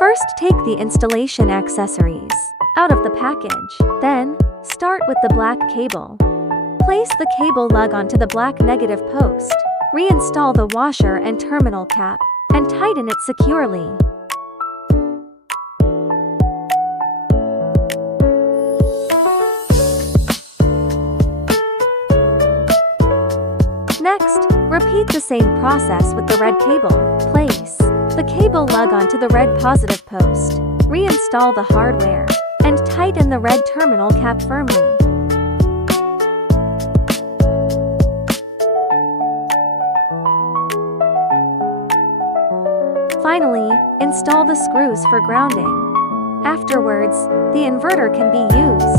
First, take the installation accessories out of the package. Then, start with the black cable. Place the cable lug onto the black negative post. Reinstall the washer and terminal cap, and tighten it securely. Next, repeat the same process with the red cable. Place the cable lug onto the red positive post. Reinstall the hardware, and tighten the red terminal cap firmly. Finally, install the screws for grounding. Afterwards, the inverter can be used.